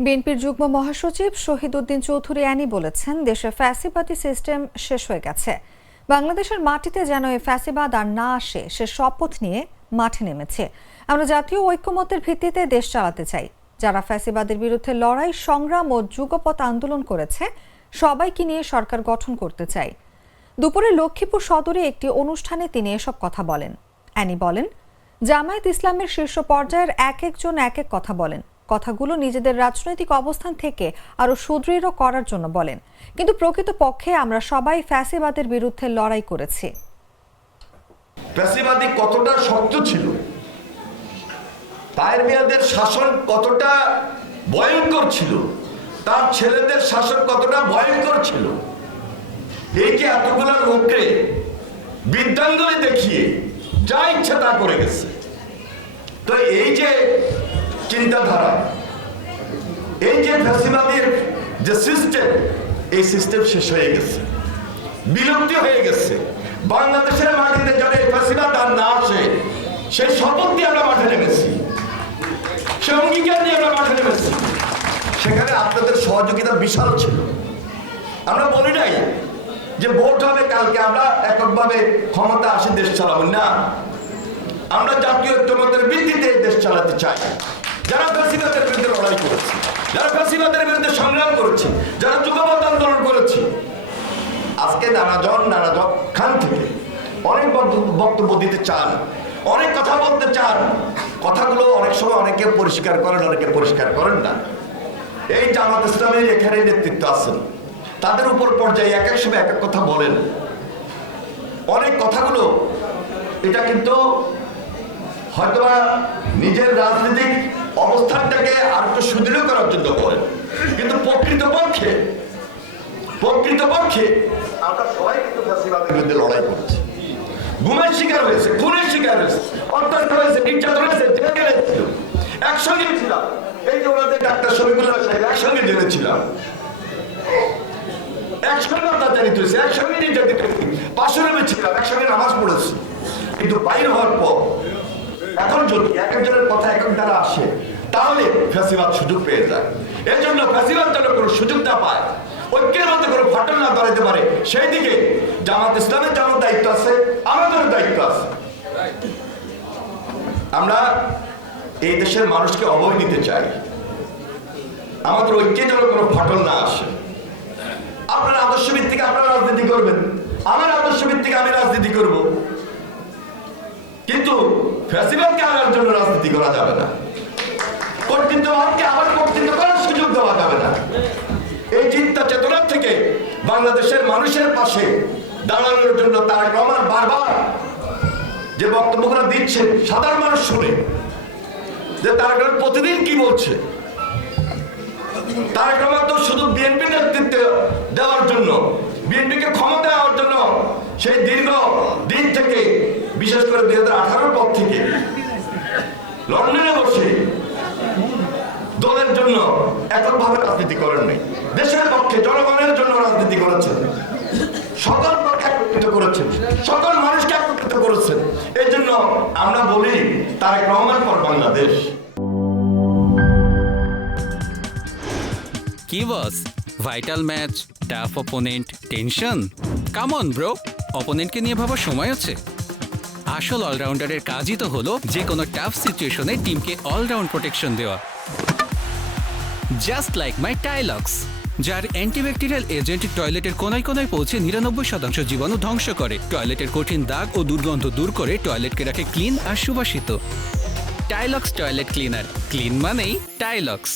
বিএনপির যুগ্ম মহাসচিব শহীদ উদ্দিন চৌধুরী অ্যানি বলেছেন, দেশে ফ্যাসিবাদী সিস্টেম শেষ হয়ে গেছে। বাংলাদেশের মাটিতে যেন এই ফ্যাসিবাদ আর না আসে সে শপথ নিয়ে মাঠে নেমেছে। আমরা জাতীয় ঐক্যমত্যের ভিত্তিতে দেশ চালাতে চাই। যারা ফ্যাসিবাদের বিরুদ্ধে লড়াই, সংগ্রাম ও যুগপৎ আন্দোলন করেছে সবাইকে নিয়ে সরকার গঠন করতে চাই। দুপুরে লক্ষ্মীপুর সদরে একটি অনুষ্ঠানে তিনি এসব কথা বলেন। অ্যানি বলেন, জামায়াত ইসলামের শীর্ষ পর্যায়ের এক একজন এক এক কথা বলেন। কথাগুলো নিজেদের রাজনৈতিক অবস্থান থেকে আরো সুদৃঢ় করার জন্য বলেন, কিন্তু প্রকৃতপক্ষে আমরা সবাই ফ্যাসিবাদের বিরুদ্ধে লড়াই করেছি। ফ্যাসিবাদী কতটা শক্ত ছিল, তায়ের মিয়াদের শাসন কতটা ভয়ঙ্কর ছিল, তার ছেলেদের শাসন কতটা ভয়ঙ্কর ছিল, এই যে এতগুলো লোককে বিদ্যাঙ্গলি দেখিয়ে যা ইচ্ছা তা করে গেছে। তো এই যে চিন্তাধারা, এই যে ফ্যাসিবাদের যে সিস্টেম, এই সিস্টেম শেষ হয়ে গেছে, বিলুপ্তি হয়ে গেছে। বাংলাদেশের মাটিতে যারা এই ফ্যাসিবাদ আর না আসে সেই শপথ দিয়ে আমরা মাঠে নেমেছি, সে অঙ্গীকার নিয়ে আমরা মাঠে নেমেছি। সেখানে আপনাদের সহযোগিতা বিশাল ছিল। আমরা বলি নাই যে ভোট হবে কালকে আমরা এককভাবে ক্ষমতা আসে দেশ চালাবো না। আমরা জাতীয় ঐক্যমত্যের ভিত্তিতে দেশ চালাতে চাই। যারা ফ্যাসিবাদের বিরুদ্ধে লড়াই করেছে, যারা ফ্যাসিবাদের বিরুদ্ধে সংগ্রাম করেছে, যারা যুগপৎ আন্দোলন করেছে, আজকে নানা খান থেকে অনেক বক্তব্য দিতে চান, অনেক কথা বলতে চান। কথাগুলো অনেক সময় অনেকে পরিষ্কার করেন, অনেকে পরিষ্কার করেন না। এই জামাত ইসলামের এখানে নেতৃত্ব আছেন, তাদের উপর পর্যায়ে এক এক সময় এক এক কথা বলেন। অনেক কথাগুলো এটা কিন্তু হয়তোবা নিজের রাজনৈতিক অবস্থানটাকে আর একটু সুদৃঢ় করার জন্য করেন, কিন্তু প্রকৃতপক্ষে আমরা সবাই কিন্তু ফ্যাসিবাদের বিরুদ্ধে লড়াই করছি। গুমের শিকার হয়েছে, খুনের শিকার হয়েছে, অত্যাচার হয়েছে, নির্যাতন হয়েছে, জেলে ছিল, একসঙ্গে ছিলাম। এই যে ওনাদের ডাক্তার শফিকুল্লাহ সাহেব একসঙ্গে জেলে ছিলাম, একসঙ্গে অত্যাচারিত হয়েছে, একসঙ্গে নির্যাতিত হয়েছি, পাশে ছিলাম, একসঙ্গে নামাজ পড়েছি। কিন্তু বাইরে হওয়ার পর এখন যদি এক একজনের কথা এক এক দ্বারা আসে, তাহলে ফ্যাসিবাদ সুযোগ পেয়ে যায়। এই জন্য ফ্যাসিবাদ যেন কোনো সুযোগ না পায়, ঐক্যের মধ্যে কোনো ফাটল না দাঁড়াতে পারে, সেই দিকে জামাত ইসলামের যেমন দায়িত্ব আছে, আমাদেরও দায়িত্ব আছে। আমরা এই দেশের মানুষকে অভয় দিতে চাই, আমাদের ঐক্যে যেন কোনো ফাটল না আসে। আপনার আদর্শ ভিত্তিক আপনারা রাজনীতি করবেন, আমার আদর্শ ভিত্তিক আমি রাজনীতি করব, কিন্তু ফ্যাসিবাদকে আনার জন্য রাজনীতি করা যাবে না। কর্তৃত্ববাদকে আবার কর্তৃত্ব করার সুযোগ দেওয়া যাবে না। এই চিন্তা চেতনা থেকে বাংলাদেশের মানুষের পাশে দাঁড়ানোর জন্য তারেক রহমান বারবার যে বক্তব্যগুলো দিচ্ছেন, সাধারণ মানুষ শুনে যে তারেক রহমান প্রতিদিন কি বলছে। তারেক রহমান তো শুধু বিএনপি নেতৃত্ব দেওয়ার জন্য, বিএনপিকে ক্ষমতা দেওয়ার জন্য সেই দীর্ঘ দিন থেকে, বিশেষ করে 2018 পর থেকে লন্ডনে বসে দলের জন্য এককভাবে রাজনীতি করেন নাই, দেশের পক্ষে জনগণের জন্য রাজনীতি করেছেন, সকল পক্ষে একত্রিত করেছেন, সকল মানুষকে একত্রিত করেছেন। এই জন্য আমরা বলি তারেক রহমান ফর বাংলাদেশ। কি boss, vital match, tough opponent, tension? Come on bro, অপোনেন্টকে নিয়ে ভাবার সময় আছে। আসল অলরাউন্ডারের কাজই তো হলো যে কোনো টাফ সিচুয়েশনে টিমকে অলরাউন্ড প্রোটেকশন দেওয়া। জাস্ট লাইক মাই টাইলক্স, যার অ্যান্টিব্যাকটেরিয়াল এজেন্ট টয়লেটের কোনায় কোনায় পৌঁছে 99% জীবাণু ধ্বংস করে, টয়লেটের কঠিন দাগ ও দুর্গন্ধ দূর করে টয়লেটকে রাখে ক্লিন আর সুবাসিত। টাইলক্স টয়লেট ক্লিনার, ক্লিন মানেই টাইলক্স।